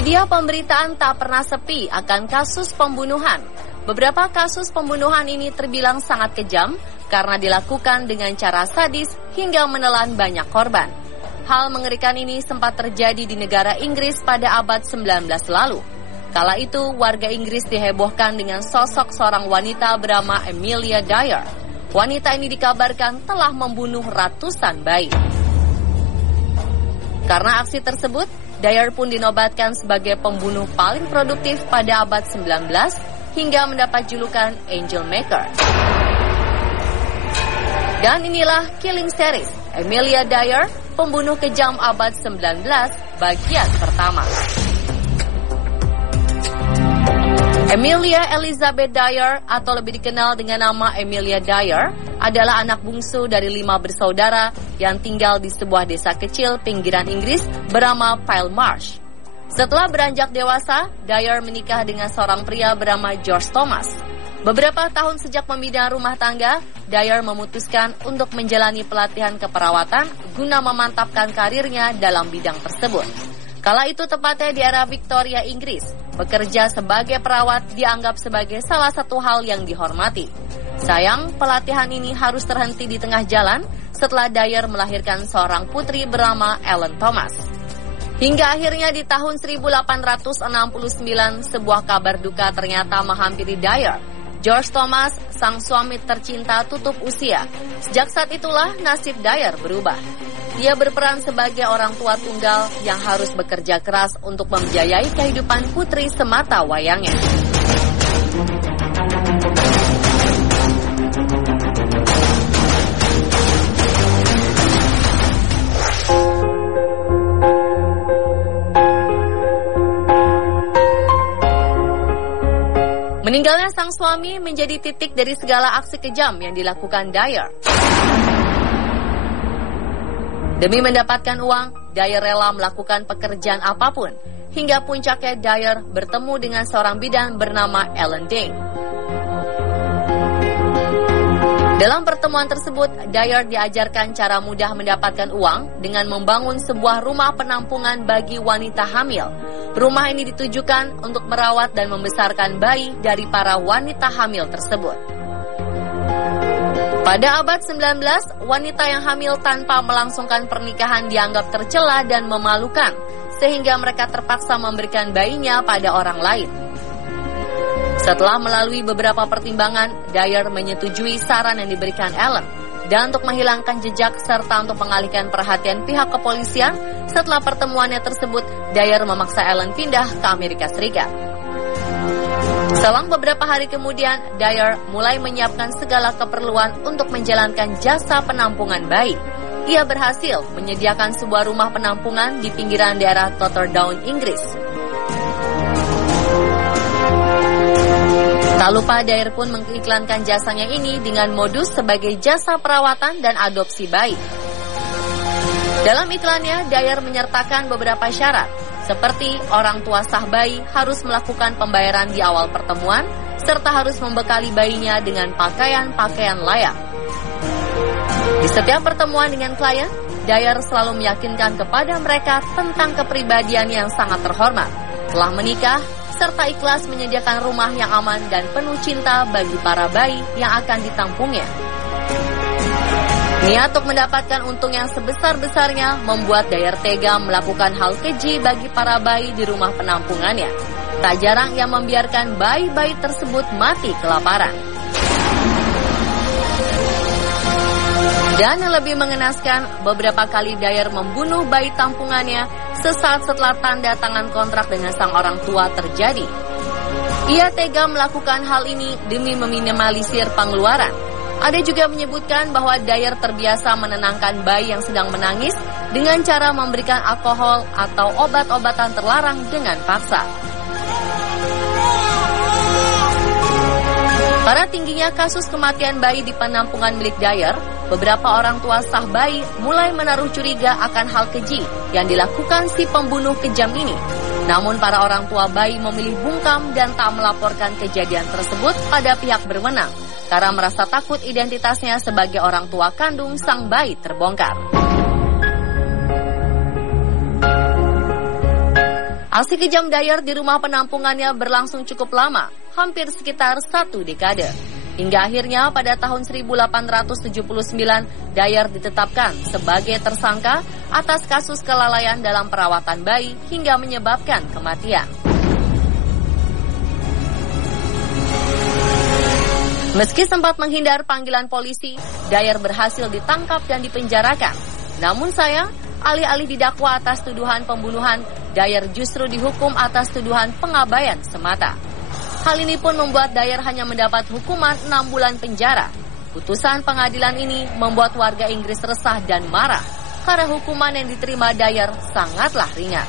Media pemberitaan tak pernah sepi akan kasus pembunuhan. Beberapa kasus pembunuhan ini terbilang sangat kejam karena dilakukan dengan cara sadis hingga menelan banyak korban. Hal mengerikan ini sempat terjadi di negara Inggris pada abad 19 lalu. Kala itu, warga Inggris dihebohkan dengan sosok seorang wanita bernama Amelia Dyer. Wanita ini dikabarkan telah membunuh ratusan bayi. Karena aksi tersebut, Dyer pun dinobatkan sebagai pembunuh paling produktif pada abad 19 hingga mendapat julukan Angel Maker. Dan inilah Killing Series, Amelia Dyer, pembunuh kejam abad 19, bagian pertama. Amelia Elizabeth Dyer, atau lebih dikenal dengan nama Amelia Dyer, adalah anak bungsu dari 5 bersaudara yang tinggal di sebuah desa kecil pinggiran Inggris bernama Pile Marsh. Setelah beranjak dewasa, Dyer menikah dengan seorang pria bernama George Thomas. Beberapa tahun sejak membina rumah tangga, Dyer memutuskan untuk menjalani pelatihan keperawatan guna memantapkan karirnya dalam bidang tersebut. Kala itu tepatnya di era Victoria, Inggris, bekerja sebagai perawat dianggap sebagai salah satu hal yang dihormati. Sayang, pelatihan ini harus terhenti di tengah jalan setelah Dyer melahirkan seorang putri bernama Ellen Thomas. Hingga akhirnya di tahun 1869, sebuah kabar duka ternyata menghampiri Dyer. George Thomas, sang suami tercinta, tutup usia. Sejak saat itulah nasib Dyer berubah. Dia berperan sebagai orang tua tunggal yang harus bekerja keras untuk membiayai kehidupan putri semata wayangnya. Meninggalnya sang suami menjadi titik dari segala aksi kejam yang dilakukan Dyer. Demi mendapatkan uang, Dyer rela melakukan pekerjaan apapun. Hingga puncaknya Dyer bertemu dengan seorang bidan bernama Ellen Day. Dalam pertemuan tersebut, Dyer diajarkan cara mudah mendapatkan uang dengan membangun sebuah rumah penampungan bagi wanita hamil. Rumah ini ditujukan untuk merawat dan membesarkan bayi dari para wanita hamil tersebut. Pada abad 19, wanita yang hamil tanpa melangsungkan pernikahan dianggap tercela dan memalukan, sehingga mereka terpaksa memberikan bayinya pada orang lain. Setelah melalui beberapa pertimbangan, Dyer menyetujui saran yang diberikan Ellen. Dan untuk menghilangkan jejak serta untuk mengalihkan perhatian pihak kepolisian, setelah pertemuannya tersebut, Dyer memaksa Ellen pindah ke Amerika Serikat. Selang beberapa hari kemudian, Dyer mulai menyiapkan segala keperluan untuk menjalankan jasa penampungan bayi. Ia berhasil menyediakan sebuah rumah penampungan di pinggiran daerah Totterdown, Inggris. Tak lupa Dyer pun mengiklankan jasanya ini dengan modus sebagai jasa perawatan dan adopsi bayi. Dalam iklannya, Dyer menyertakan beberapa syarat, seperti orang tua sah bayi harus melakukan pembayaran di awal pertemuan, serta harus membekali bayinya dengan pakaian-pakaian layak. Di setiap pertemuan dengan klien, Dyer selalu meyakinkan kepada mereka tentang kepribadian yang sangat terhormat, telah menikah, serta ikhlas menyediakan rumah yang aman dan penuh cinta bagi para bayi yang akan ditampungnya. Niat untuk mendapatkan untung yang sebesar-besarnya membuat Dyer tega melakukan hal keji bagi para bayi di rumah penampungannya. Tak jarang ia membiarkan bayi-bayi tersebut mati kelaparan. Dan yang lebih mengenaskan, beberapa kali Dyer membunuh bayi tampungannya sesaat setelah tanda tangan kontrak dengan sang orang tua terjadi. Ia tega melakukan hal ini demi meminimalisir pengeluaran. Ada juga menyebutkan bahwa Dyer terbiasa menenangkan bayi yang sedang menangis dengan cara memberikan alkohol atau obat-obatan terlarang dengan paksa. Karena tingginya kasus kematian bayi di penampungan milik Dyer, beberapa orang tua sah bayi mulai menaruh curiga akan hal keji yang dilakukan si pembunuh kejam ini. Namun para orang tua bayi memilih bungkam dan tak melaporkan kejadian tersebut pada pihak berwenang, karena merasa takut identitasnya sebagai orang tua kandung sang bayi terbongkar. Aksi kejam Dyer di rumah penampungannya berlangsung cukup lama, hampir sekitar 1 dekade. Hingga akhirnya pada tahun 1879, Dyer ditetapkan sebagai tersangka atas kasus kelalaian dalam perawatan bayi hingga menyebabkan kematian. Meski sempat menghindar panggilan polisi, Dyer berhasil ditangkap dan dipenjarakan. Namun sayang, alih-alih didakwa atas tuduhan pembunuhan, Dyer justru dihukum atas tuduhan pengabaian semata. Hal ini pun membuat Dyer hanya mendapat hukuman 6 bulan penjara. Putusan pengadilan ini membuat warga Inggris resah dan marah karena hukuman yang diterima Dyer sangatlah ringan.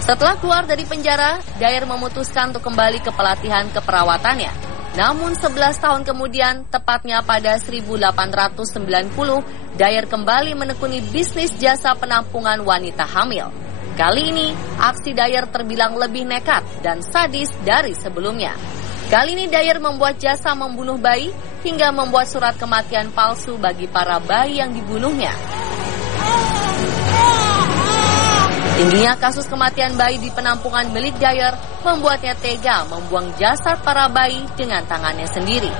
Setelah keluar dari penjara, Dyer memutuskan untuk kembali ke pelatihan keperawatannya. Namun 11 tahun kemudian, tepatnya pada 1890, Dyer kembali menekuni bisnis jasa penampungan wanita hamil. Kali ini, aksi Dyer terbilang lebih nekat dan sadis dari sebelumnya. Kali ini Dyer membuat jasa membunuh bayi hingga membuat surat kematian palsu bagi para bayi yang dibunuhnya. Tingginya kasus kematian bayi di penampungan milik Dyer membuatnya tega membuang jasad para bayi dengan tangannya sendiri.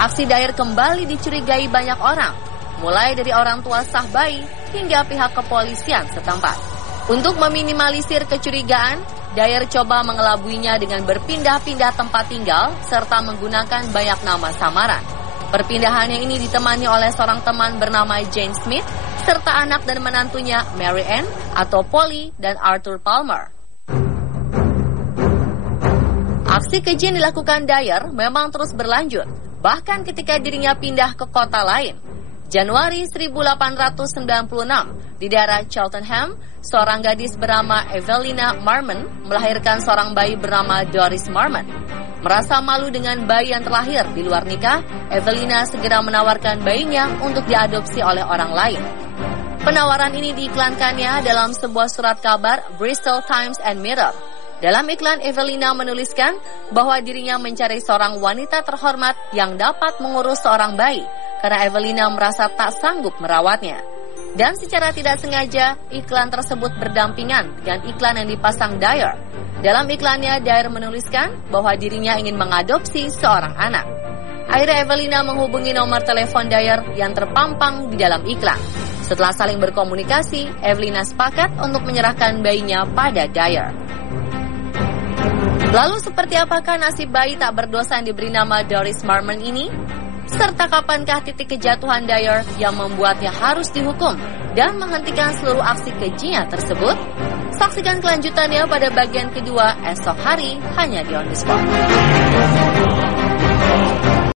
Aksi Dyer kembali dicurigai banyak orang, mulai dari orang tua sah bayi hingga pihak kepolisian setempat. Untuk meminimalisir kecurigaan, Dyer coba mengelabuinya dengan berpindah-pindah tempat tinggal serta menggunakan banyak nama samaran. Perpindahannya ini ditemani oleh seorang teman bernama Jane Smith, serta anak dan menantunya Mary Ann atau Polly dan Arthur Palmer. Aksi keji yang dilakukan Dyer memang terus berlanjut, bahkan ketika dirinya pindah ke kota lain. Januari 1896, di daerah Cheltenham, seorang gadis bernama Evelina Marmon melahirkan seorang bayi bernama Doris Marmon. Merasa malu dengan bayi yang terlahir di luar nikah, Evelina segera menawarkan bayinya untuk diadopsi oleh orang lain. Penawaran ini diiklankannya dalam sebuah surat kabar Bristol Times and Mirror. Dalam iklan, Evelina menuliskan bahwa dirinya mencari seorang wanita terhormat yang dapat mengurus seorang bayi, karena Evelina merasa tak sanggup merawatnya. Dan secara tidak sengaja, iklan tersebut berdampingan dengan iklan yang dipasang Dyer. Dalam iklannya, Dyer menuliskan bahwa dirinya ingin mengadopsi seorang anak. Akhirnya Evelina menghubungi nomor telepon Dyer yang terpampang di dalam iklan. Setelah saling berkomunikasi, Evelina sepakat untuk menyerahkan bayinya pada Dyer. Lalu seperti apakah nasib bayi tak berdosa yang diberi nama Doris Marmon ini? Serta kapankah titik kejatuhan Dyer yang membuatnya harus dihukum dan menghentikan seluruh aksi kejinya tersebut? Saksikan kelanjutannya pada bagian kedua esok hari hanya di On The Spot.